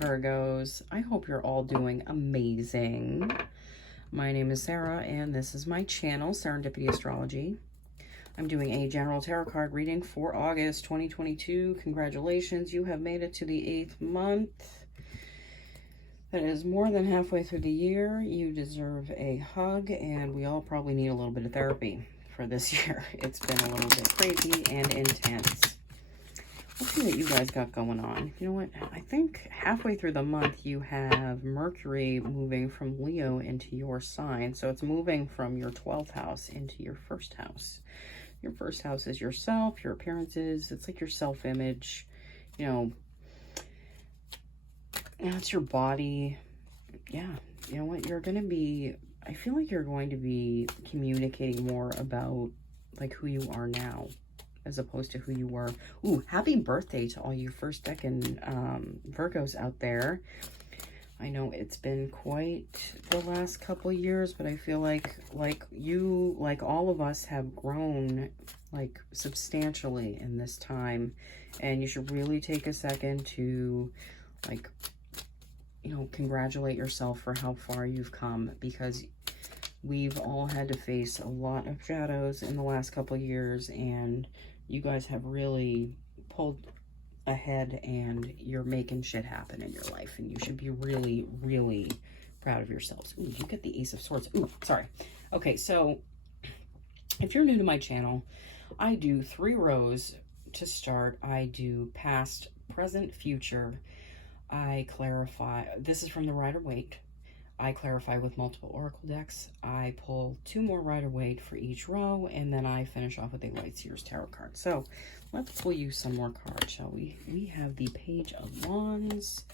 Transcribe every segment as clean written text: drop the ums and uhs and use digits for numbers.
Virgos. I hope you're all doing amazing. My name is Sarah, and this is my channel, Serendipity Astrology. I'm doing a general tarot card reading for August 2022. Congratulations, you have made it to the 8th month. That is more than halfway through the year. You deserve a hug, and we all probably need a little bit of therapy for this year. It's been a little bit crazy and intense. Let's see what you guys got going on. You know what? I think halfway through the month, you have Mercury moving from Leo into your sign. So it's moving from your 12th house into your first house. Your first house is yourself, your appearances. It's like your self-image. You know, it's your body. Yeah. You know what? You're going to be, I feel like you're going to be communicating more about like who you are now, as opposed to who you were. Ooh, happy birthday to all you first decan Virgos out there. I know it's been quite the last couple years, but I feel like you, like all of us, have grown like substantially in this time, and you should really take a second to like, you know, congratulate yourself for how far you've come, because we've all had to face a lot of shadows in the last couple of years, and you guys have really pulled ahead, and you're making shit happen in your life, and you should be really, really proud of yourselves. Ooh, you get the Ace of Swords. Ooh, sorry. Okay, so if you're new to my channel, I do 3 rows to start. I do past, present, future. I clarify. This is from the Rider-Waite. I clarify with multiple oracle decks. I pull 2 more Rider-Waite for each row, and then I finish off with a Light Seers Tarot card. So let's pull you some more cards, shall we? We have the Page of Wands,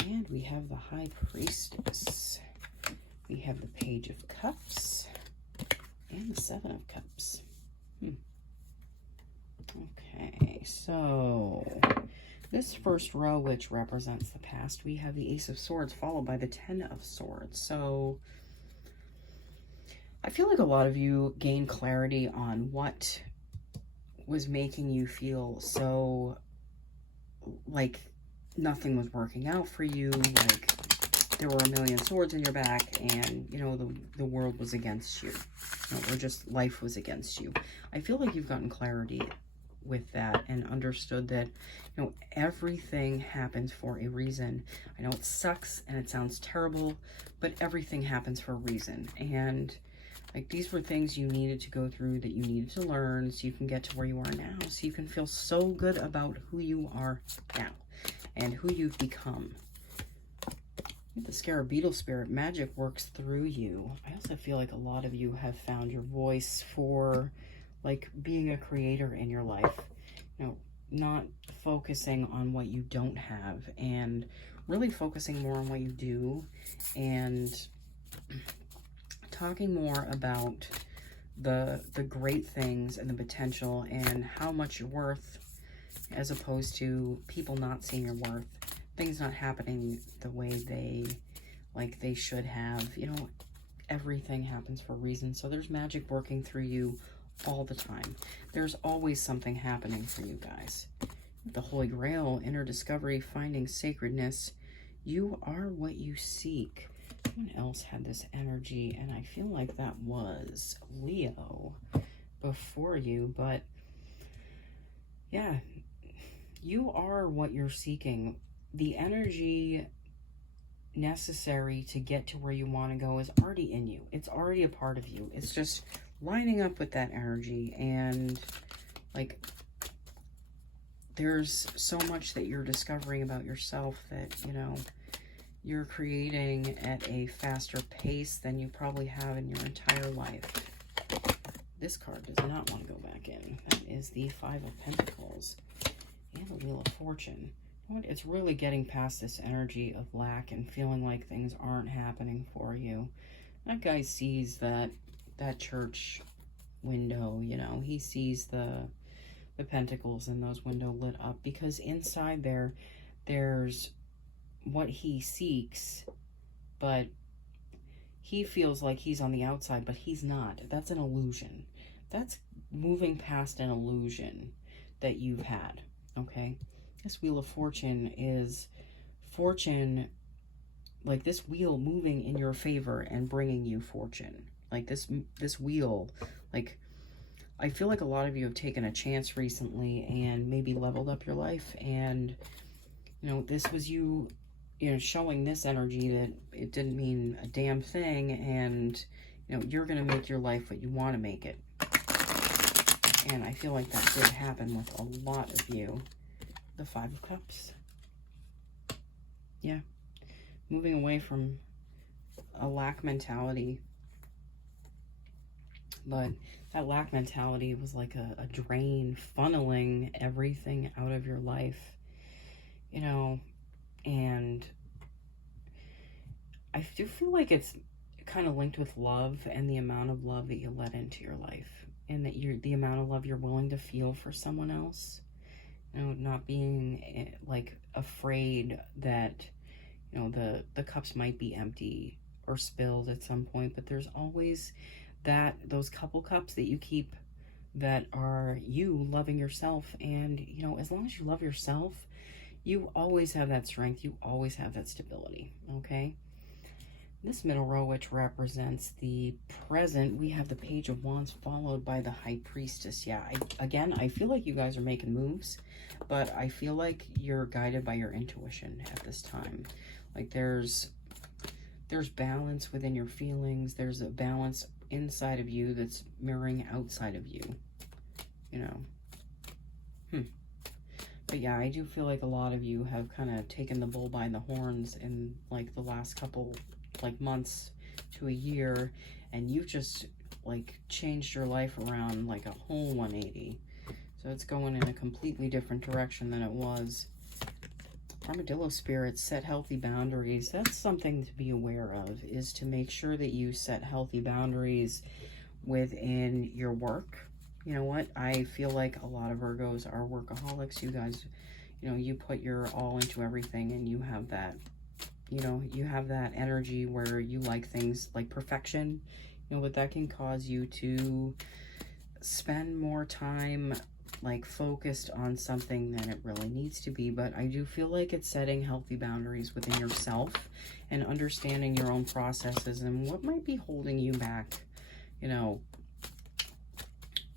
and we have the High Priestess. We have the Page of Cups, and the 7 of Cups. Okay, so this first row, which represents the past, we have the Ace of Swords followed by the 10 of Swords. So I feel like a lot of you gained clarity on what was making you feel so like nothing was working out for you, like there were a million swords in your back, and you know the world was against you, or just life was against you. I feel like you've gotten clarity with that and understood that, you know, everything happens for a reason. I know it sucks and it sounds terrible, but everything happens for a reason. And like, these were things you needed to go through, that you needed to learn, so you can get to where you are now, so you can feel so good about who you are now and who you've become. The Scarab Beetle Spirit, magic works through you. I also feel like a lot of you have found your voice for like being a creator in your life, you know, not focusing on what you don't have, and really focusing more on what you do, and talking more about the great things and the potential and how much you're worth, as opposed to people not seeing your worth, things not happening the way they should have. You know, everything happens for a reason, so there's magic working through you all the time. There's always something happening for you guys. The Holy Grail, inner discovery, finding sacredness. You are what you seek. Someone else had this energy, and I feel like that was Leo before you, but yeah, you are what you're seeking. The energy necessary to get to where you want to go is already in you. It's already a part of you. It's just lining up with that energy, and like there's so much that you're discovering about yourself that, you know, you're creating at a faster pace than you probably have in your entire life. This card does not want to go back in. That is the 5 of Pentacles and the Wheel of Fortune. It's really getting past this energy of lack and feeling like things aren't happening for you. That guy sees that church window, you know, he sees the pentacles in those windows lit up, because inside there's what he seeks, but he feels like he's on the outside, but he's not. That's an illusion. That's moving past an illusion that you've had, okay? This Wheel of Fortune is fortune, like this wheel moving in your favor and bringing you fortune. Like this wheel, like I feel like a lot of you have taken a chance recently and maybe leveled up your life, and you know, this was you, you know, showing this energy that it didn't mean a damn thing, and you know, you're gonna make your life what you want to make it. And I feel like that did happen with a lot of you. The Five of Cups. Yeah. Moving away from a lack mentality. But that lack mentality was like a drain, funneling everything out of your life. You know, and I do feel like it's kind of linked with love and the amount of love that you let into your life, and that the amount of love you're willing to feel for someone else. You know, not being like afraid that, you know, the cups might be empty or spilled at some point, but there's always those couple cups that you keep that are you loving yourself. And you know, as long as you love yourself, you always have that strength, you always have that stability. Okay, this middle row, which represents the present, we have the Page of Wands followed by the High Priestess. Yeah, again, I feel like you guys are making moves, but I feel like you're guided by your intuition at this time. Like there's balance within your feelings. There's a balance inside of you that's mirroring outside of you, you know. But yeah, I do feel like a lot of you have kind of taken the bull by the horns in like the last couple like months to a year, and you've just like changed your life around like a whole 180. So it's going in a completely different direction than it was. Armadillo spirits, set healthy boundaries. That's something to be aware of, is to make sure that you set healthy boundaries within your work. You know what? I feel like a lot of Virgos are workaholics. You guys, you know, you put your all into everything, and you have that, you know, you have that energy where you like things like perfection, you know, but that can cause you to spend more time like focused on something than it really needs to be. But I do feel like it's setting healthy boundaries within yourself and understanding your own processes and what might be holding you back, you know,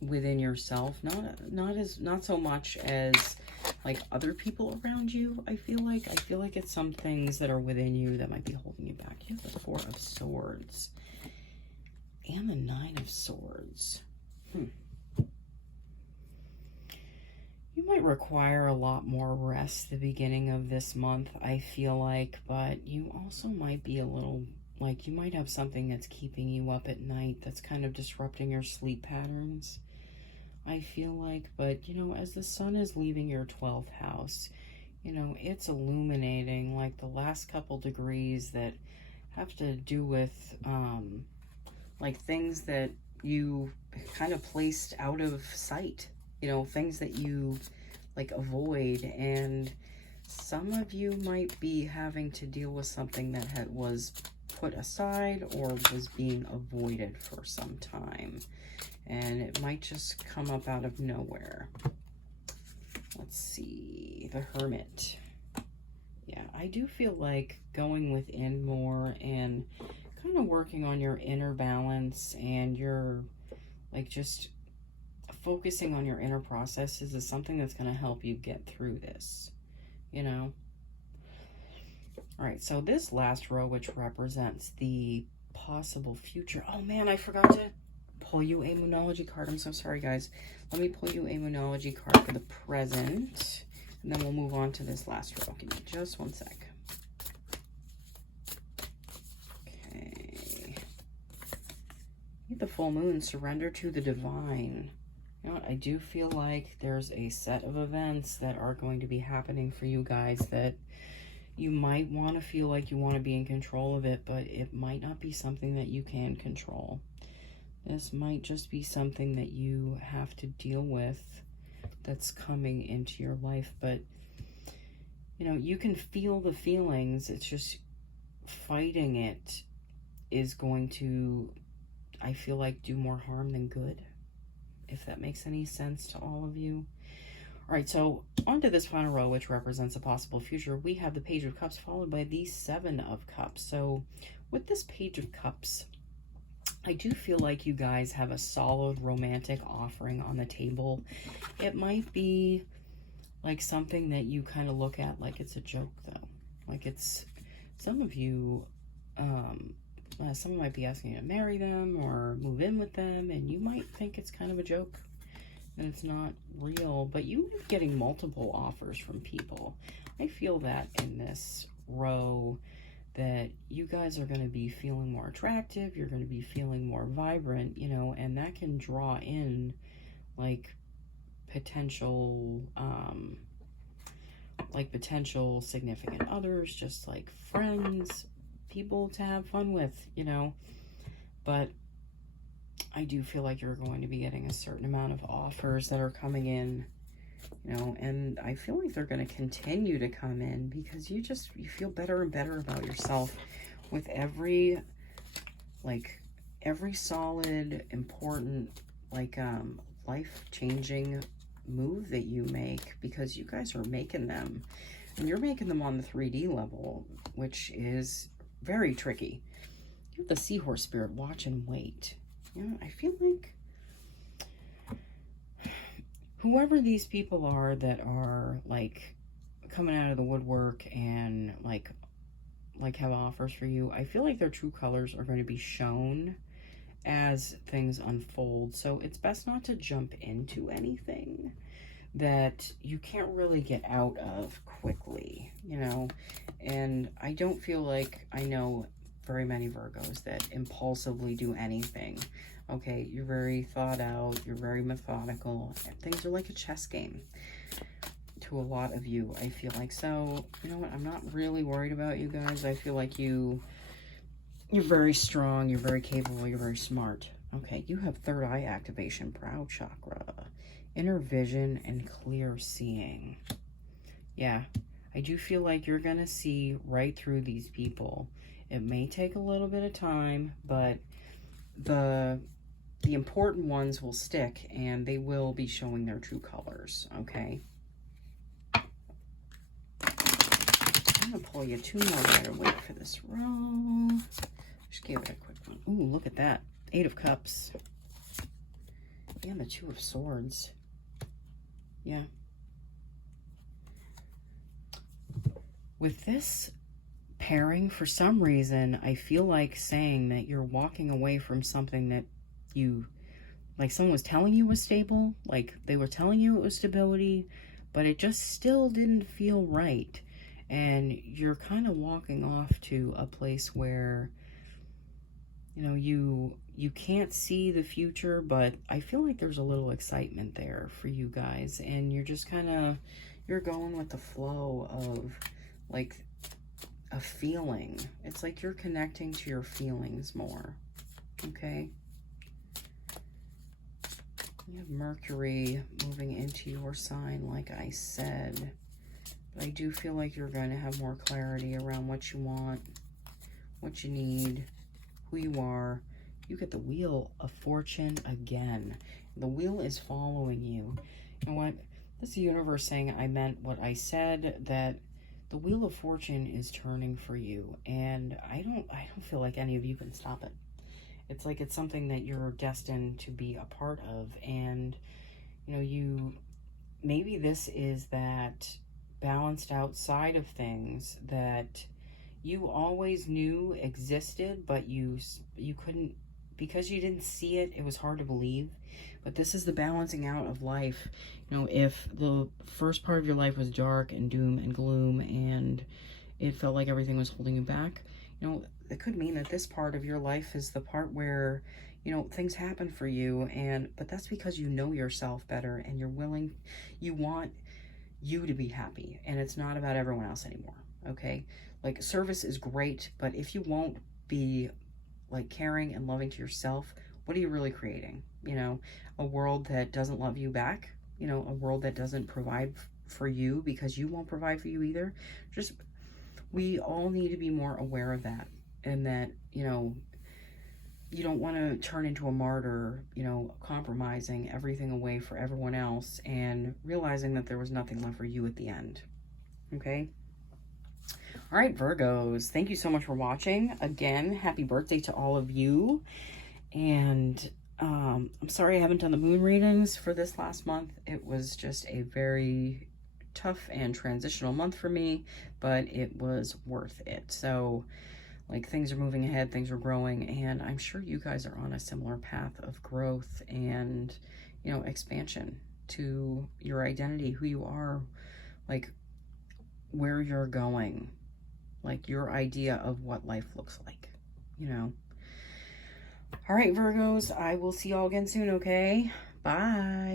within yourself. Not so much as like other people around you. I feel like it's some things that are within you that might be holding you back. You have the Four of Swords and the Nine of Swords. You might require a lot more rest the beginning of this month, I feel like, but you also might be a little, like, you might have something that's keeping you up at night that's kind of disrupting your sleep patterns, I feel like. But, you know, as the sun is leaving your 12th house, you know, it's illuminating, like, the last couple degrees that have to do with, like, things that you kind of placed out of sight. You know, things that you like avoid, and some of you might be having to deal with something that was put aside or was being avoided for some time, and it might just come up out of nowhere. Let's see, the Hermit. Yeah, I do feel like going within more and kind of working on your inner balance and your, like, just focusing on your inner processes is something that's going to help you get through this, you know. All right, so this last row, which represents the possible future. Oh man, I forgot to pull you a Moonology card. I'm so sorry, guys. Let me pull you a Moonology card for the present, and then we'll move on to this last row. Give me just one sec. Okay. The full moon, surrender to the divine. You know what, I do feel like there's a set of events that are going to be happening for you guys that you might want to feel like you want to be in control of it, but it might not be something that you can control. This might just be something that you have to deal with that's coming into your life. But, you know, you can feel the feelings. It's just fighting it is going to, I feel like, do more harm than good, if that makes any sense to all of you. All right, so onto this final row, which represents a possible future. We have the Page of Cups followed by the Seven of Cups. So with this Page of Cups, I do feel like you guys have a solid romantic offering on the table. It might be like something that you kind of look at like it's a joke, though. Like it's, some of you, someone might be asking you to marry them or move in with them, and you might think it's kind of a joke and it's not real, but you might be getting multiple offers from people. I feel that in this row, that you guys are going to be feeling more attractive, you're going to be feeling more vibrant, you know, and that can draw in like potential significant others, just like friends, people to have fun with, you know. But I do feel like you're going to be getting a certain amount of offers that are coming in, you know, and I feel like they're going to continue to come in because you feel better and better about yourself with every solid, important, like, life-changing move that you make, because you guys are making them, and you're making them on the 3D level, which is very tricky. You have the Seahorse Spirit, watch and wait. You know, I feel like whoever these people are that are like coming out of the woodwork and like have offers for you, I feel like their true colors are going to be shown as things unfold. So it's best not to jump into anything that you can't really get out of quickly, you know. And I don't feel like I know very many Virgos that impulsively do anything. Okay, you're very thought out, you're very methodical, and things are like a chess game to a lot of you, I feel like. So, you know what, I'm not really worried about you guys. I feel like you're very strong, you're very capable, you're very smart. Okay, you have third eye activation, brow chakra, inner vision, and clear seeing. Yeah, I do feel like you're gonna see right through these people. It may take a little bit of time, but the important ones will stick, and they will be showing their true colors, okay? I'm gonna pull you two more Rider-Waite for this row. Just gave it a quick one. Ooh, look at that. 8 of Cups. And the 2 of Swords. Yeah. With this pairing, for some reason, I feel like saying that you're walking away from something that you, like someone was telling you was stable, like they were telling you it was stability, but it just still didn't feel right. And you're kind of walking off to a place where, you know, you can't see the future, but I feel like there's a little excitement there for you guys, and you're just kind of, you're going with the flow of like a feeling. It's like you're connecting to your feelings more, okay? You have Mercury moving into your sign, like I said. But I do feel like you're going to have more clarity around what you want, what you need, who you are. You get the Wheel of Fortune again. The wheel is following you. You know what? This is the universe saying I meant what I said, that the Wheel of Fortune is turning for you, and I don't feel like any of you can stop it. It's like it's something that you're destined to be a part of, and you know, maybe this is that balanced outside of things that you always knew existed, but you couldn't, because you didn't see it, it was hard to believe. But this is the balancing out of life. You know, if the first part of your life was dark and doom and gloom, and it felt like everything was holding you back, you know, it could mean that this part of your life is the part where, you know, things happen for you, but that's because you know yourself better, and you want you to be happy, and it's not about everyone else anymore, okay? Like, service is great, but if you won't be like caring and loving to yourself, what are you really creating? You know, a world that doesn't love you back, you know, a world that doesn't provide for you because you won't provide for you either. Just, we all need to be more aware of that, and that, you know, you don't want to turn into a martyr, you know, compromising everything away for everyone else and realizing that there was nothing left for you at the end. Okay? All right, Virgos, thank you so much for watching. Again, happy birthday to all of you. And I'm sorry I haven't done the moon readings for this last month. It was just a very tough and transitional month for me, but it was worth it. So, like, things are moving ahead, things are growing, and I'm sure you guys are on a similar path of growth and, you know, expansion to your identity, who you are, like, where you're going, like, your idea of what life looks like, you know. All right, Virgos, I will see y'all again soon, okay? Bye.